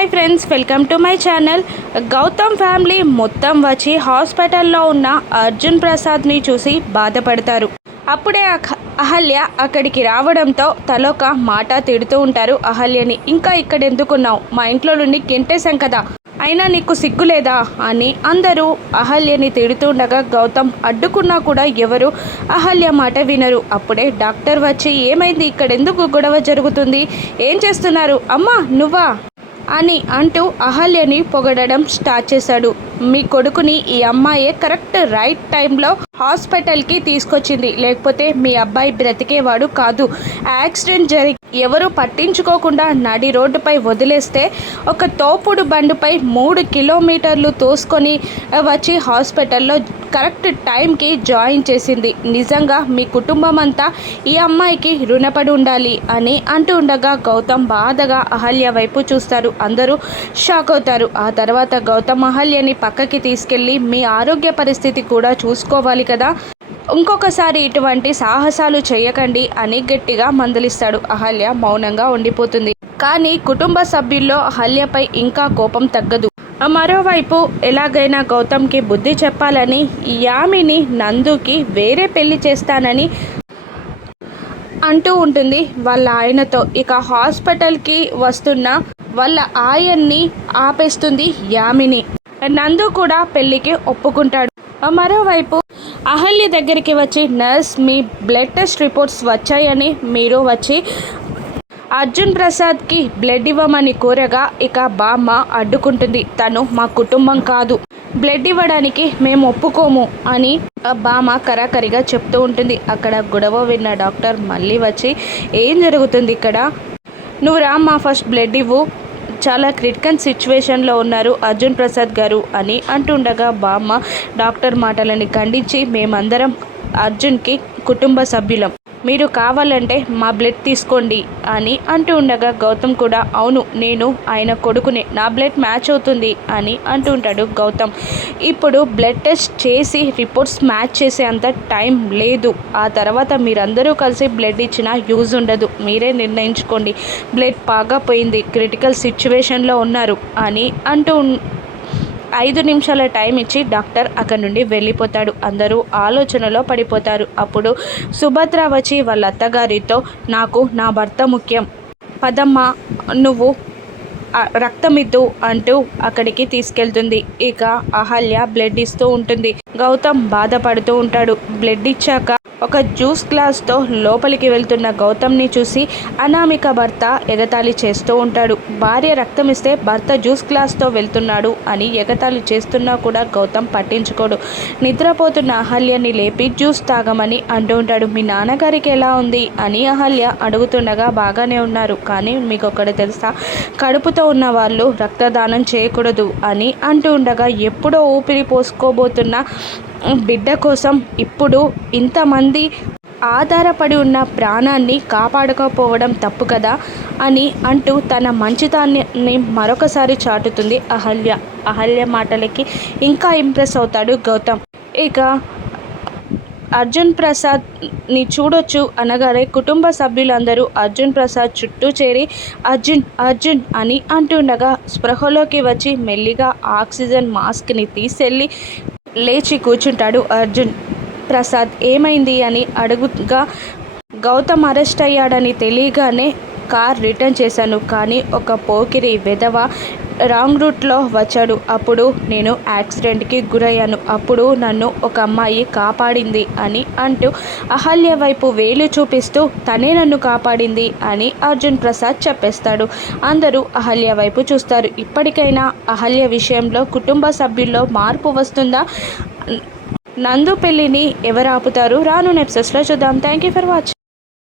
Hi friends welcome to my channel. Gautam family మొత్తం వచ్చి హాస్పిటల్లో ఉన్న అర్జున్ ప్రసాద్ని చూసి బాధపడతారు. అప్పుడే అహ- అహల్య అక్కడికి రావడంతో తలొక మాట తిడుతూ ఉంటారు అహల్యని. ఇంకా ఇక్కడ ఎందుకున్నావు మా ఇంట్లో నుండి గెంటేశాం కదా. అయినా నీకు సిగ్గు లేదా అని అందరూ అహల్యని తిడుతుండగా గౌతమ్ అడ్డుకున్నా కూడా ఎవరు అహల్య మాట వినరు. అప్పుడే డాక్టర్ వచ్చి ఏమైంది? ఇక్కడ ఎందుకు గొడవ జరుగుతుంది? ఏం చేస్తున్నారు? అమ్మా నువ్వా? అని అంటూ అహల్యని పొగడడం స్టార్ట్ చేశాడు. మీ కొడుకుని ఈ అమ్మాయే కరెక్ట్ రైట్ టైంలో హాస్పిటల్కి తీసుకొచ్చింది. లేకపోతే మీ అబ్బాయి బ్రతికేవాడు కాదు. యాక్సిడెంట్ జరిగి ఎవరు పట్టించుకోకుండా నడి రోడ్డుపై వదిలేస్తే ఒక తోపుడు బండిపై మూడు కిలోమీటర్లు తోసుకొని వచ్చి హాస్పిటల్లో కరెక్ట్ టైంకి జాయిన్ చేసింది. నిజంగా మీ కుటుంబం అంతా ఈ అమ్మాయికి రుణపడి ఉండాలి అని అంటూ ఉండగా గౌతమ్ బాధగా అహల్య వైపు చూస్తారు. అందరూ షాక్ అవుతారు. ఆ తర్వాత గౌతమ్ అహల్యని పక్కకి తీసుకెళ్ళి మీ ఆరోగ్య పరిస్థితి కూడా చూసుకోవాలి కదా. ఇంకొకసారి ఇటువంటి సాహసాలు చేయకండి అని గట్టిగా మందలిస్తాడు. అహల్య మౌనంగా ఉండిపోతుంది. కానీ కుటుంబ సభ్యుల్లో అహల్యపై ఇంకా కోపం తగ్గదు. మరోవైపు ఎలాగైనా గౌతమ్కి బుద్ధి చెప్పాలని యామిని నందుకి వేరే పెళ్ళి చేస్తానని అంటూ ఉంటుంది. వాళ్ళ ఆయనతో ఇక హాస్పిటల్కి వస్తున్న వాళ్ళ ఆయన్ని ఆపేస్తుంది యామిని. నందు కూడా పెళ్ళికి ఒప్పుకుంటాడు. మరోవైపు అహల్య దగ్గరికి వచ్చి నర్స్ మీ బ్లడ్ టెస్ట్ రిపోర్ట్స్ వచ్చాయని మీరు వచ్చి అర్జున్ ప్రసాద్కి బ్లడ్ ఇవ్వమని కోరగా ఇక బామ్మ అడ్డుకుంటుంది. తను మా కుటుంబం కాదు. బ్లడ్ ఇవ్వడానికి మేము ఒప్పుకోము అని ఆ బామ్మ కరాకరిగా చెప్తూ ఉంటుంది. అక్కడ గొడవ విన్న డాక్టర్ మళ్ళీ వచ్చి ఏం జరుగుతుంది ఇక్కడ? నువ్వు రామ్మా ఫస్ట్ బ్లడ్ ఇవ్వు. చాలా క్రిటికల్ సిచ్యువేషన్లో ఉన్నారు అర్జున్ ప్రసాద్ గారు అని అంటుండగా బామ్మ డాక్టర్ మాటలని ఖండించి మేమందరం అర్జున్కి కుటుంబ సభ్యులం. మీరు కావాలంటే మా బ్లడ్ తీసుకోండి అని అంటూ ఉండగా గౌతమ్ కూడా అవును నేను ఆయన కొడుకునే నా బ్లడ్ మ్యాచ్ అవుతుంది అని అంటూ ఉంటాడు గౌతమ్. ఇప్పుడు బ్లడ్ టెస్ట్ చేసి రిపోర్ట్స్ మ్యాచ్ చేసే అంత టైం లేదు. ఆ తర్వాత మీరందరూ కలిసి బ్లడ్ ఇచ్చినా యూజ్ ఉండదు. మీరే నిర్ణయించుకోండి. బ్లడ్ బాగా పోయింది. క్రిటికల్ సిచ్యువేషన్లో ఉన్నారు అని అంటూ ఐదు నిమిషాల టైం ఇచ్చి డాక్టర్ అక్కడి నుండి వెళ్ళిపోతాడు. అందరూ ఆలోచనలో పడిపోతారు. అప్పుడు సుభద్ర వచ్చి వాళ్ళ అత్తగారితో నాకు నా భర్త ముఖ్యం. పదమ్మ నువ్వు రక్తమిద్దు అంటూ అక్కడికి తీసుకెళ్తుంది. ఇక అహల్య బ్లడ్ ఇస్తూ ఉంటుంది. గౌతమ్ బాధపడుతూ ఉంటాడు. బ్లడ్ ఇచ్చాక ఒక జ్యూస్ గ్లాస్తో లోపలికి వెళ్తున్న గౌతమ్ని చూసి అనామిక భర్త ఎగతాళి చేస్తూ ఉంటాడు. భార్య రక్తం ఇస్తే భర్త జ్యూస్ గ్లాస్తో వెళ్తున్నాడు అని ఎగతాళి చేస్తున్నా కూడా గౌతమ్ పట్టించుకోడు. నిద్రపోతున్న అహల్యని లేపి జ్యూస్ తాగమని అంటూ ఉంటాడు. మీ నాన్నగారికి ఎలా ఉంది? అని అహల్య అడుగుతుండగా బాగానే ఉన్నారు. కానీ మీకు ఒకటి తెలుసా? కడుపుతో ఉన్న వాళ్ళు రక్తదానం చేయకూడదు అని అంటూ ఉండగా ఎప్పుడో ఊపిరి పోసుకోబోతున్న బిడ్డ కోసం ఇప్పుడు ఇంతమంది ఆధారపడి ఉన్న ప్రాణాన్ని కాపాడకపోవడం తప్పు కదా అని అంటూ తన మంచితాన్ని మరొకసారి చాటుతుంది అహల్య. అహల్య మాటలకి ఇంకా ఇంప్రెస్ అవుతాడు గౌతమ్. ఇక అర్జున్ ప్రసాద్ని చూడొచ్చు అనగానే కుటుంబ సభ్యులందరూ అర్జున్ ప్రసాద్ చుట్టూ చేరి అర్జున్ అర్జున్ అని అంటుండగా స్పృహలోకి వచ్చి మెల్లిగా ఆక్సిజన్ మాస్క్ని తీసెళ్ళి లేచి కూర్చుంటాడు అర్జున్. ప్రసాద్ ఏమైంది? అని అడుగుగా గౌతమ్ అరెస్ట్ అయ్యాడని తెలియగానే కార్ రిటర్న్ చేశాను కానీ ఒక పోకిరి వెధవ రాంగ్ రూట్లో వచ్చాడు. అప్పుడు నేను యాక్సిడెంట్కి గురయ్యాను. అప్పుడు నన్ను ఒక అమ్మాయి కాపాడింది అని అంటూ అహల్య వైపు వేలు చూపిస్తూ తనే నన్ను కాపాడింది అని అర్జున్ ప్రసాద్ చెప్పేస్తాడు. అందరూ అహల్య వైపు చూస్తారు. ఇప్పటికైనా అహల్య విషయంలో కుటుంబ సభ్యుల్లో మార్పు వస్తుందా? నందు పెళ్ళిని ఎవరు ఆపుతారు? రాను నెప్సెస్లో చూద్దాం. Thank you for watching